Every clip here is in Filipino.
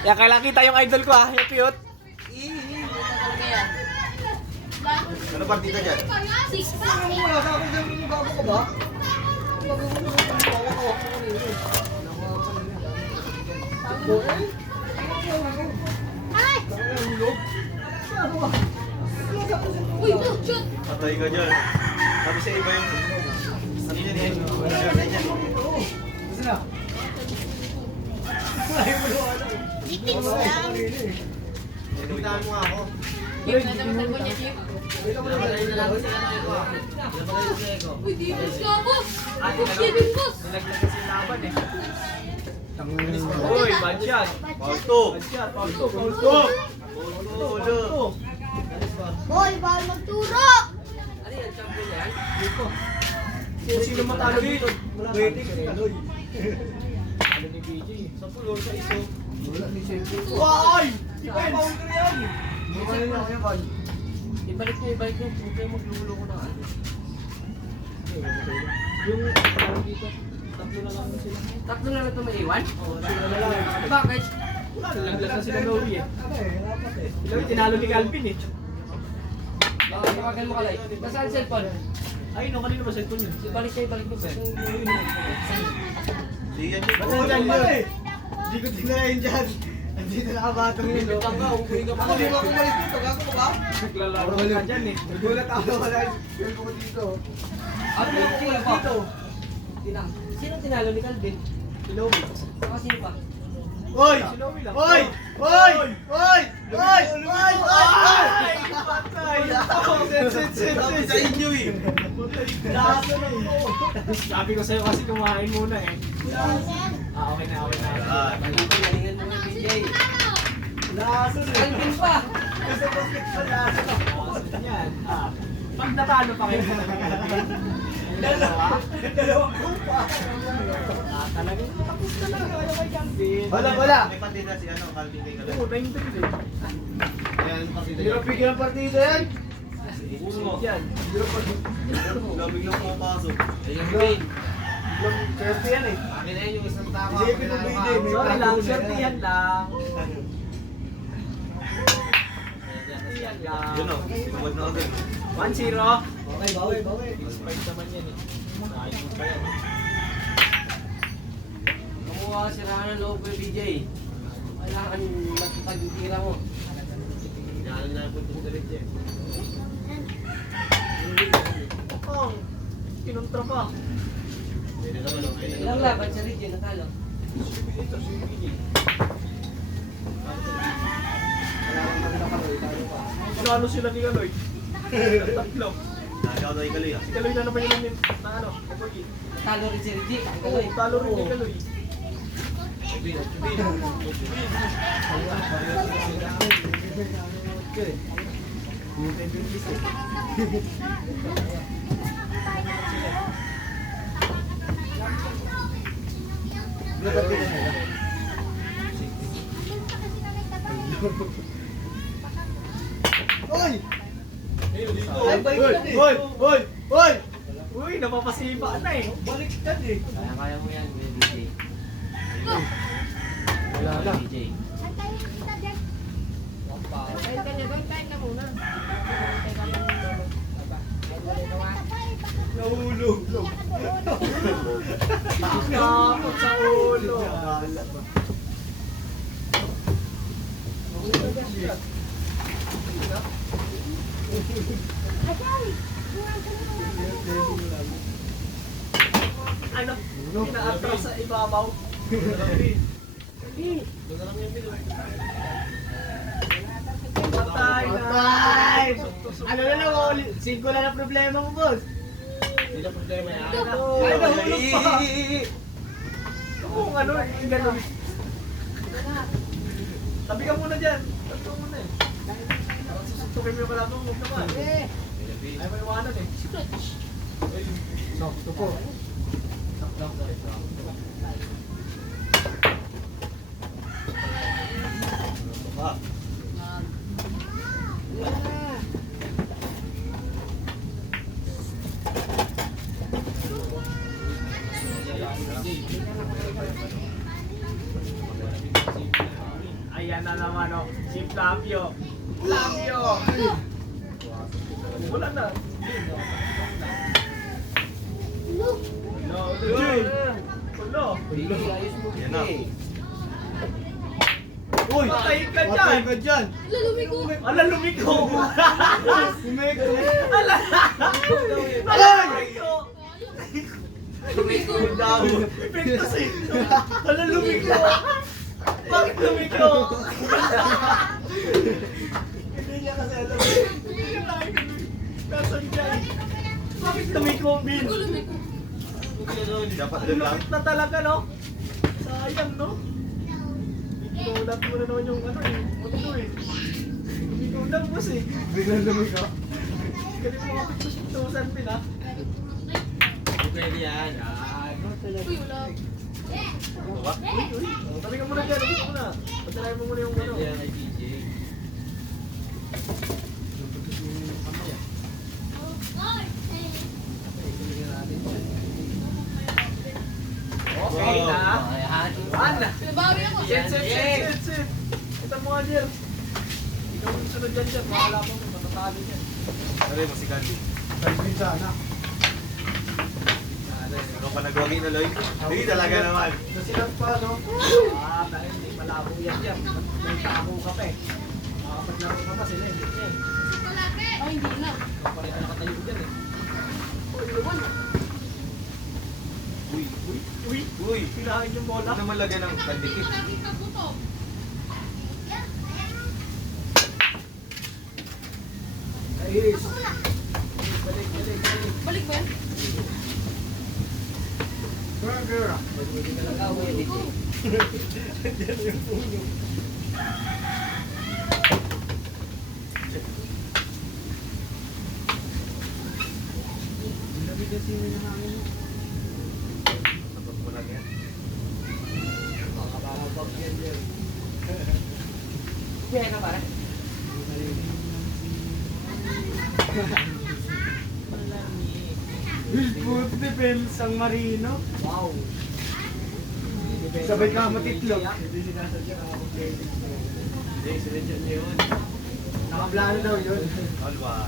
Yan, kailangan kita yung idol ko yung cute. Ano partida dyan? Wala sa akin dyan, bago ka ba? Uy, shoot! Patay ka dyan. Sabi sa iba yung... Ano yan yan? Gusto na? Ayaw mo naman. Meetings lang. Inuwitaan mo nga ako. Chip, nasa mo cellphone niya, Chip. Uy, Davis ka, boss! Boss, Davis, boss! Nilaglag kasi yung laban eh. Uy, bad shot. Pauto! Bad shot, pauto, pauto. Pauto! Boy, bawal magturo! Sino matalo dito? Waiting si Kaloy. Ano ni BJ? Sa pulo, sa iso. Wala ni Shelby. Why? Di ba yung boundary yan? Bumalik na ako yan, Val. Ibalik nyo. Huwag kayo maglulo ko na ano. Yung tawag dito, tatlo na lang sila. Tatlo na lang ito may iwan? Oo, sila na lang. Bakit? Wala, nalaglag na sila Noe eh. Ano eh, dapat eh. Ilang tinalo ni Calvin eh. Tawagan mo kalay. Nasaan ang cellphone? Ay, no, kanino ba cellphone yun? Ibalik kayo, ibalik mo. Di yan yun. Oo, yan yun eh. Hindi ko tinayin dyan. Andito nakabatong yun. Umuwi ka pa. Ako, di ba ako umalis dito? Gago ka ba? Naglalaro ka dyan eh. Nagulat ako wala. Yun ko dito. Ano yung tingin pa? Dito. Sino tinalo ni Calvin? Si Noe. Saka sino pa? Oy! Si Noe lang. Oy! Oy! Oy! Oy! Oy! Ay! Patay! Sabi sa inyo eh. Laso na Sabi ko sa'yo kasi kumain muna eh. Okay na. Ah, Galingan mo yung BJ. Laso na. Calvin pa! Kasi bakit pa laso na? Yan. Pag natalo pa kayo sa Dalawang grupa. talagang tapos na lang kayo kay Calvin. Wala. may partida si ano, Calvin kay Oo, Calvin. 9-3 eh. Yan, partida Hindi na bigyan ng partida yan. Uno. Yan. Labig lang pumapasok. Ayun, Wayne. Swerte yan eh. Akin na yun yung isang tama. Isipin mo, BJ, may Sorry lang, tago na swerte yan lang. Yan lang. Yun o, sinumad na agad. 1-0. Okay, bawi. Mas 5 naman yan eh. Sayang mo pa yan. Kumuha ka si Rana ng loob kay BJ. Kailangan matutagitira mo. Inalan na po itong galit niya. Oh, kinontra pa. Pwede naman okay. Ilang laban si Reggie natalo? Ito si BJ. Ano sila ni Kaloy? Tatlo. Nagaw daw yung kaloy ah. Si Kaloy na naman yun na ano, Kapoy. Talo rin si Reggie. Oo, talo rin ni Kaloy. Oy! Ay, baliktad eh. Oy! Uy, napapasipa na eh. Baliktad eh. Kaya mo yan, BJ. Wala na. BJ. Nahulog. Takot sa ulo. Ano? Pinaatras sa ibabaw. Patay na. Patay! Ano na lang, 5 lang ang problema mo, boss. Hindi na problema yan. Ay, nahulog pa. Kung ano, ganun. Tabi ka muna dyan. Tabi ka muna eh. Susutukin mo yung kalabang huwag naman. Ay, may iwanan eh. Sakto po. Ah, Ayan na naman, oh. Si Flavio. Flavio! Wala na. No, Jay. Ulo. Hindi, ayos mo Yan na. eh. Uy! Patay ka dyan. Patay ka dyan! Lalumi ko. Ala, lumiko. Kumeko! Ala! Ala, lumiko. Lumiko. Epekto si. Ala, lumiko. Bakit lumiko? Hindi niya kasi alam. Hindi niya alam. Nasaan siya eh? Bakit lumiko ang bin? Lumiko. Dapat doon lang. Lumit na talaga, no? Sayang, no? Inulat mo na naman yung ano eh. Mundo eh. Inulat mo eh. Biglang lumiko. Galing mo kapit sa sintusan pin ha. Pwede yan. Uy, wala. Diba? Uy, tabi ka muna dyan. Tabi ka muna. Pagkalain mo muna yung ano. Pwede yan kay DJ. Okay na. Ayan. One. Nabawi ako. Sit, sit, sit, sit, sit. Ito mo nga dyan. Ikaw yung sunod dyan dyan. Mahala mo. Matatalo dyan. Aray mo si Gandhi. Sabi sana. Ikaw pa nagwagi na Loy. Hindi talaga naman. Nasilat pa, no? Ah, dahil hindi malabo yan dyan. May tako ka pa eh. Makapaglaro ka pa sila eh. Ay, hindi na. Pareha nakatayo dyan eh. Uy, luwan. Uy. Uy, Uy. pinahain yung bola. Ano naman lagyan ng pandikit? Lagi ka puto. Ayos. Balik, balik, balik. Balik ba yan? Burger! Pwede ka lang gawin. Labi kasi mo na namin. Tapos mo lang yan. Makakabang yan yan. Kaya ka pare? Food defense ang Marino. Wow. Sabay ka matitlog. Hindi sinasadya ka mag-play. Hindi, sinadya niya yun. Nakablano daw yun. Alwa.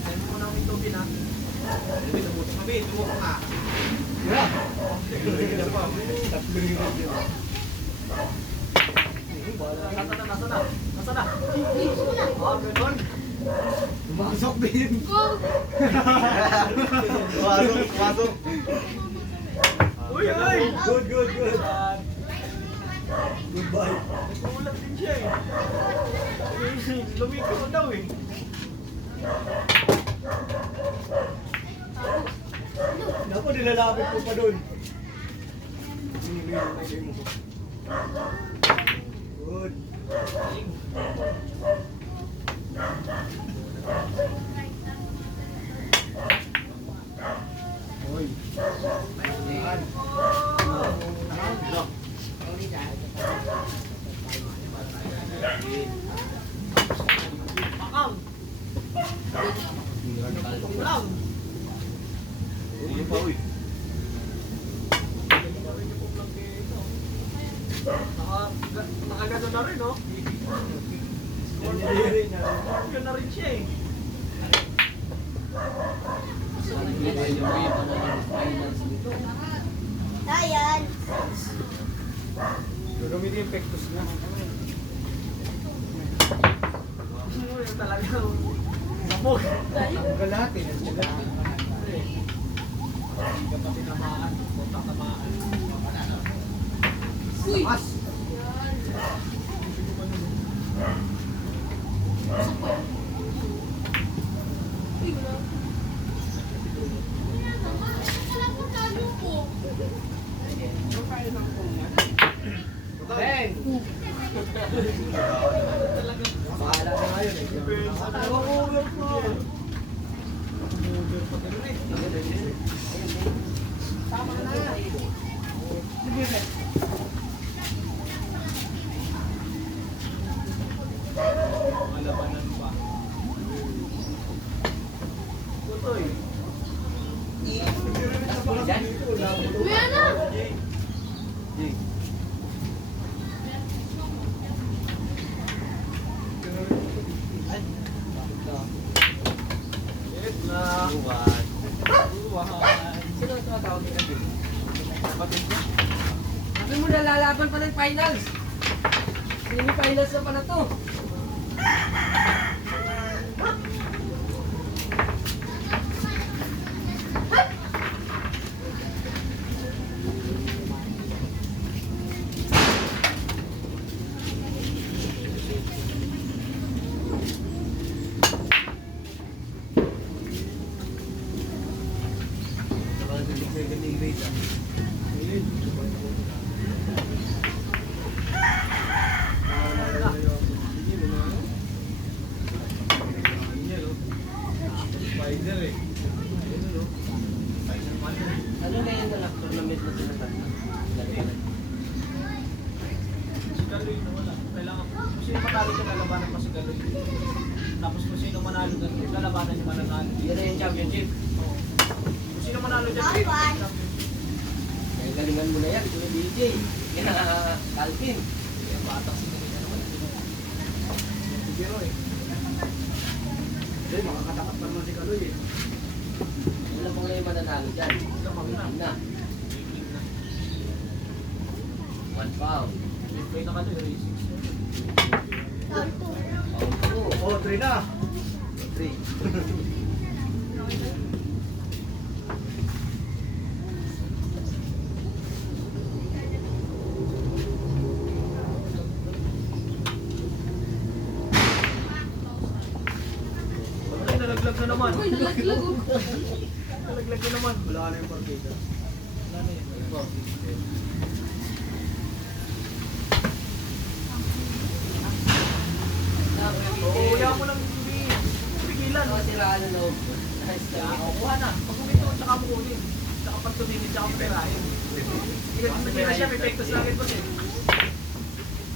Tayo mo na yung tubig ha. Sabi, tumutok kami. Tumutok ka. Yeah. Nasa na? Nasa na? Ah, ganun. Pumasok din. Go! Pumasok, pumasok. Uy, uy! Good, good, good. Goodbye. Nagkulat din siya eh. Lumiko ko daw eh. Naku, nilalapit ko pa doon. Good. Oy. Yan. Pakang! Tutok lang! Uy, pa uy. Nakagano na rin, no? Scorpion na rin siya eh. Ayan. Gagamitin yung pectus na. Yung talagang sabog. Ang galati. Hindi ka pa tinamaan. O tatamaan. Uy! Mas. Uy, wala. Hey! Bahala na ngayon eh. Over po. Over pa ganun eh. Tama na. Sige, Red. Malabanan pa. Tutoy. Uy, ano? laban pa ng finals. Semi-finals na pala to. Spider eh. Ano na yan na tournament na tinatanda? Si Galoy na wala. Kailangan kung sino matalo dyan, lalabanan pa si Galoy. Tapos kung sino manalo dyan, lalabanan yung mananalo. Yan na yung championship. Kung sino manalo dyan, championship. Kaya galingan mo na yan, Kuya BJ. Kaya Calvin. Kaya batak si Galoy na naman. Siguro eh. Hindi, makakatakat pa naman si Kaloy eh. Wala pang na yung mananalo dyan. Lamang na. Na. Waiting na. 1 pound. Play na Galoy, racing. Pound 2. Oh, 3 na. 3. Ay, nalaglag na naman. Uy, nalaglag oh. Nalaglag na naman. Wala ka na yung partida. Wala na yun. Na, Kuya BJ. Oo, wala mo nang pigilan. Ano siraan na loob? Nice Kaya, try. kuha na. Pag umito, tsaka mo kunin. Tsaka pag tumingin, tsaka mo tirahin. Hindi ka tumira siya, may pektos lang ito eh.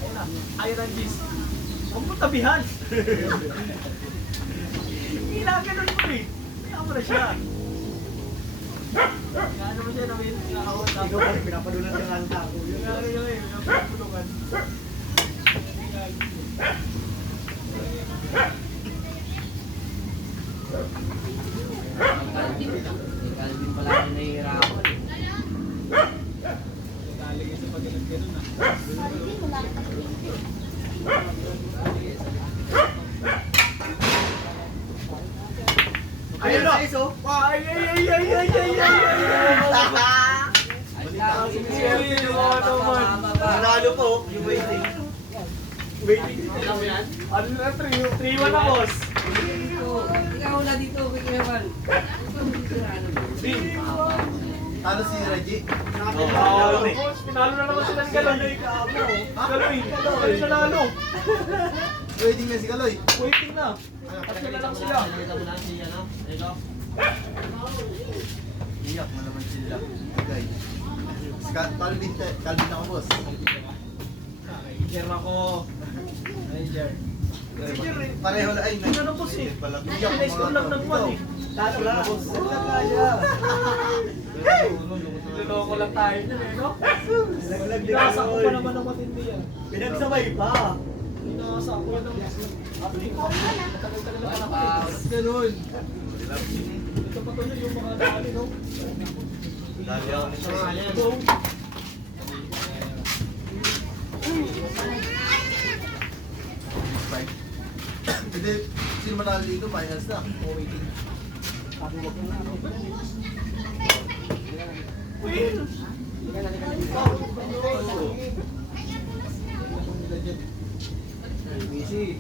Ayun na, ayun ang G's. Huwag mo tabihan. Hindi na ganun mo eh. Kaya mo na siya. Kaya ano mo siya na may nakakawal Ikaw tapos. pala pinapadunan ka nga ng tako. Kaya ano yun eh, may pinapulungan. Ang Calvin. Si Calvin pala yung nahihirapan. Galing sa pag-ganun ah. Ayun na! Ay, ay, ay, ay, ay, ay, ay, Nanalo po, yung waiting. Waiting. Ano na, 3-1 na, boss. Ikaw na dito, Kuya Evan. Ano si Reggie? Pinalo na naman sila ni Galoy. Galoy, Galoy nanalo. Waiting na si Kaloy. Waiting na. At sila lang sila. Nakita mo na siya, no? Ito. Iyak mo naman sila. Okay. Calvin ako, boss. Jer ako. Ay, Jer. Pareho lang. Ay, Ano po si? Iyak Nice ko lang ng 1 eh. Talo lang. Kaya. Niloloko lang tayo dyan eh, no? Laglag din Pinasa ko ako. pa naman ng matindi yan. Pinagsabay pa. Pinasa ko yan ng apling ko. Matagal-tagal na One panahon. pound. Ganun. Ito pa to yung mga dali, no? Dali ako ni Chris. Go. Hindi, sino manalo dito, finals na. Waiting. Win! Busy.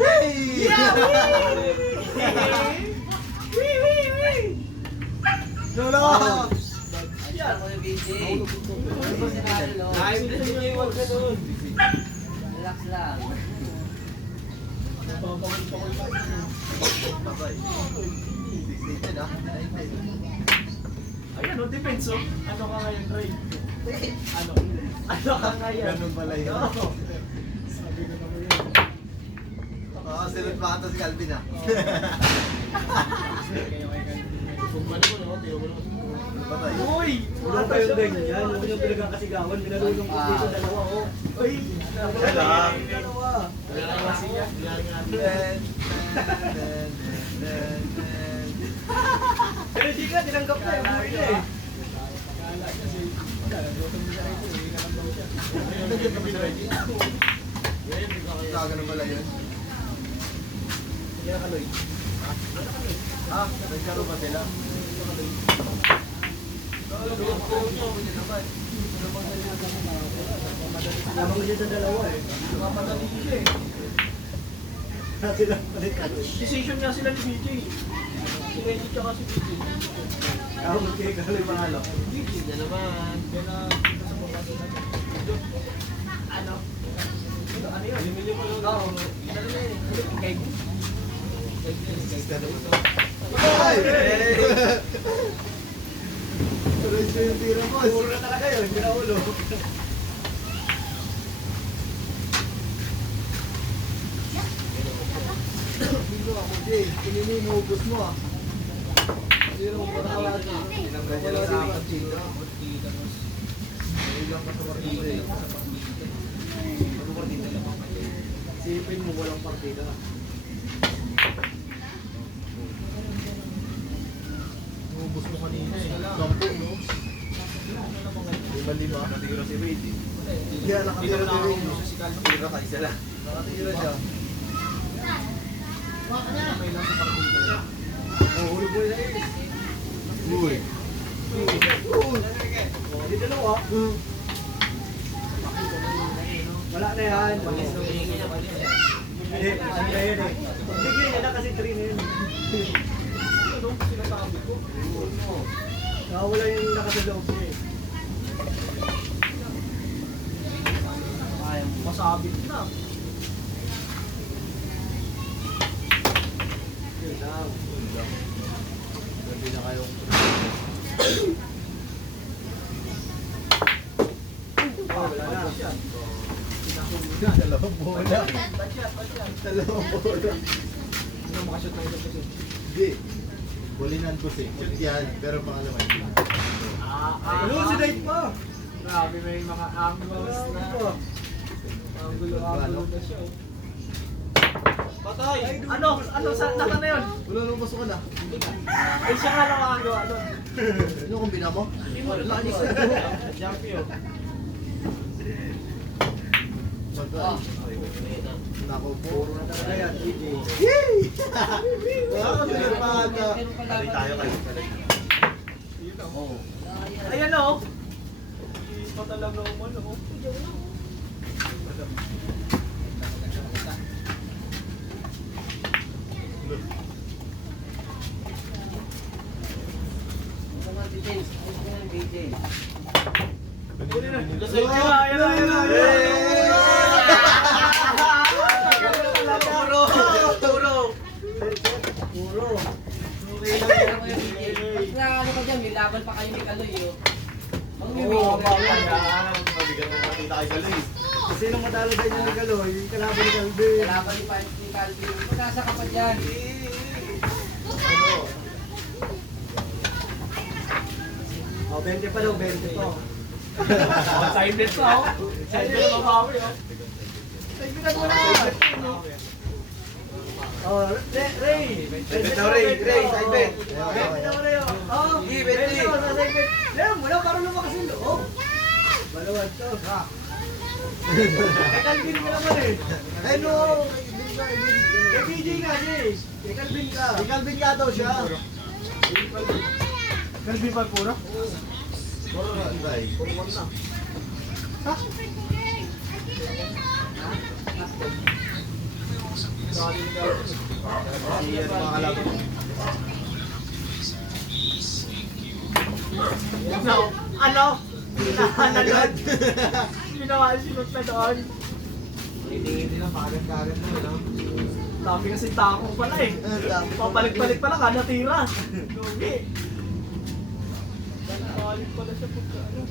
Hey! Lolo! Ayan, Kuya BJ. Ano siraan na loob? Relax lang. Babay. Sixteen, ah. Ayan, no, defense, oh. Ano ka ngayon, Ray? Ano? Ano ka ngayon? Ganun pala yun. Oo. Sabi ko naman yun. Oo, silot pa ito si Calvin, ah. Kayo kay Calvin. Kung ano mo, no? Tiyo mo, no? Uy! Wala pa yung ganyan. Huwag yung pinagkakasigawan. Binalulong ko dito dalawa, oh. Uy! Dalawa. Dalawa. Pero di ka, tinanggap na yung buhay na eh. Gagano pala yun. Sige na kaloy. Ah, nagkaroon ba sila? Lamang ko siya sa dalawa eh. Mamadali siya eh. Dati lang palitan. Decision niya sila ni BJ. Si Reggie tsaka si BJ. Ako magkaya ka lang panalo. BJ na naman. Kaya na dito sa baba sila. Ano? Ano yun? Limili mo lang. Oo. Ano na yun? Keg. Ay! Tuloy siya yung tira mo. Puro na talaga yun. Hindi na ulo. Dito ako, Jay. Tingin mo, inuubos mo ah. Hindi naman pa nakawala. Wala sa apat dito. Ilang pa sa partida eh. Sipin mo walang partida. Inuubos mo kanina eh. 10, no? 5-5. Natira si Wade eh. Hindi, nakatira si Wade. Nakatira ka, isa lang. Nakatira siya. Oh, hulog mo na eh. Uy. Hindi dalawa. Wala na yan. Hindi, ano na yan eh. Bigyan niya na kasi 3 na yun. Ano? Sinasabi ko. Wala yung nakasaloob niya eh. Masabit na. Yun lang. Gabi na kayong... Oh, wala na. Dalawang bola. Dalawang bola. Ano makashoot na ito kasi? Hindi. Bulinan ko si. Shoot yan. Pero pangalaman hindi. Ano, si Dave pa. Grabe, may mga angles na. Angulo na siya. Oh. Patay! Ano? Ano sa nata na yun? Wala nang pasukan ah. Ay, siya nga lang makagawa nun. Ano kumbina mo? Lanis na. Jumpy oh. Patay. Nako po. Puro na talaga yan, DJ. Wala ka pinagpaga. Kali tayo kayo. Ayan oh. Iis pa talaga umano oh. Ayan na. Puro. Ano ka dyan, may laban pa kayo ni Kaloy, oh. Oo, bawal yan. Mabigat na makita kay Galoy. Kasi nung matalo sa inyo ni Galoy, yung kalaban ni Calvin. Laban ni Calvin. Pag-asa ka pa dyan. Oh, 20 pa daw, 20 pa. Silent pa oh. Silent na mabawi oh. Tignan mo na! Oh, Ray! Ito, Ray, side bet. Bente na mo na yun. Oh, Sige, bente bente. na mo na side bet. Alam mo na, parang lumakas yung loob. Balawad to. Kay Calvin ka naman eh. Ay no! Kay PJ nga siya eh. Kay Calvin ka. Si Calvin nga daw siya. Calvin pa puro? Puro na, Ibay. Si ano mga kalaban. Ano? Hinahanagad. Ginawa sinot na doon. Hindi lang, kagat-kagat na yun, no? Dami kasi tako pala eh. Papalik-balik pala kada tira. Lugi. Balik pala siya pagka ano.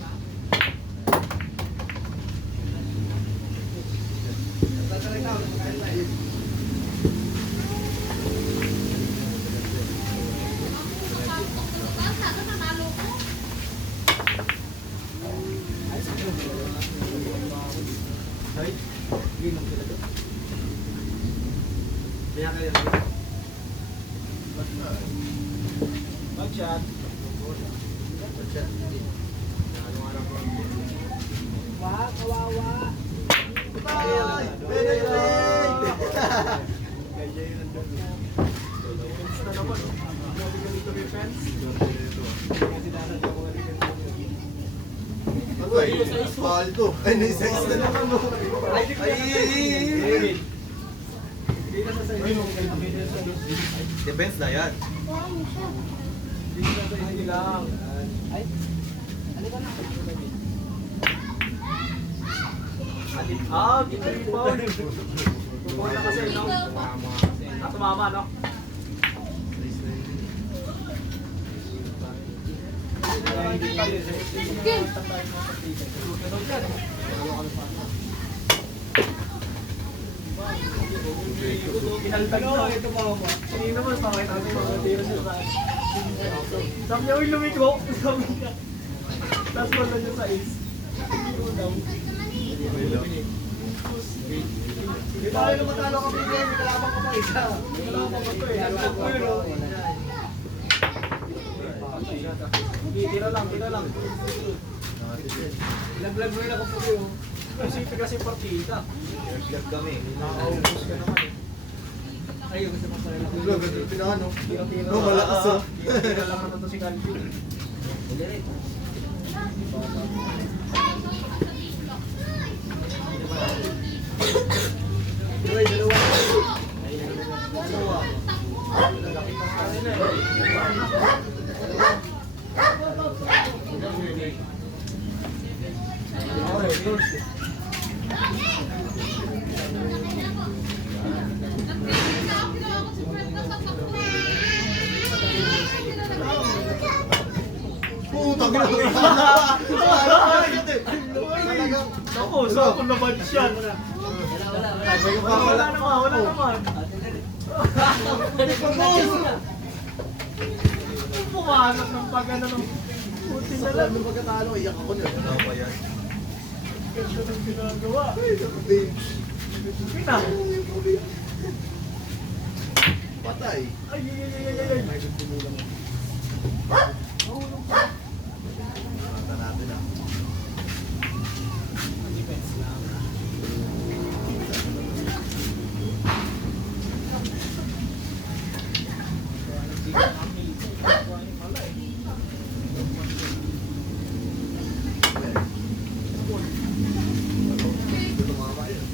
Kaya kayo rin. Bag shot. Wah, kawawa. Ay! Pwede rin! Fence na naman. Grabe ka dito may fence. Ay, mahal to. Ay, nai-size na naman mo. Ay! Depends na yan. Hindi lang. Ah, kita rin pa. Tutuwa na kasi, no? Tumama, no? Pinaltag na. Ito pa ba? Hindi naman, pakita natin mga tira siya sa sabi niya, uy, lumiko. Sabi niya. Tapos wala niya sa ace. Lumiko daw. Di ba kayo matalo ka bigay? May kalabang ka pa isa. Wala pa ba ito eh? Naglag ko yun, oh. Tira lang, tira lang. Laglag mo yun ako po kayo. Kasi partida. Nag kami. Nakakaubos ka naman eh. Ayun, gusto mo sa rin ako. Wala, ganun pinano. Tira-tira. No, malakas oh. Tira lang na to si Calvin. Uy, dalawa. Putang ina. Talagang. Ako, sa ako naman siya. Wala naman, wala naman. Pumasok ng pag-ano ng puti na lang. Nung pagkatalo, iyak ako niya. Ano ba yan? Ganda ng ginagawa. Ay, sabi. Pina. Patay. Ay, ay, ay, ay, ay, ay. Mata natin ah. Tumama yun.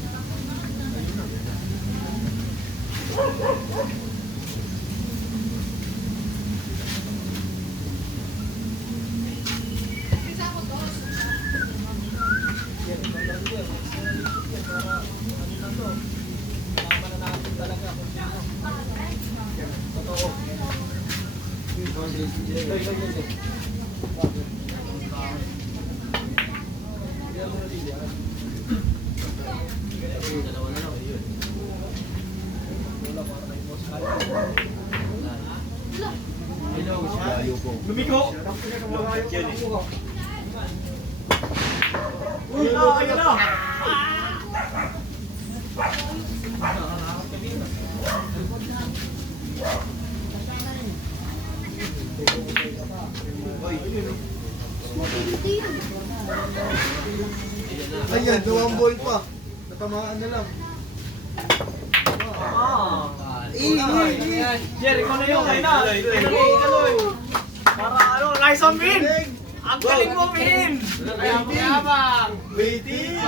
Layo po. Lumiko. Uy, ayan na. Ayan, dalawang ball pa. Natamaan na lang. Ah. Jerry, ikaw na yun. Kaya na. Kaloy. Para ano, nice on Vin. Ang galing mo, Vin. Waiting.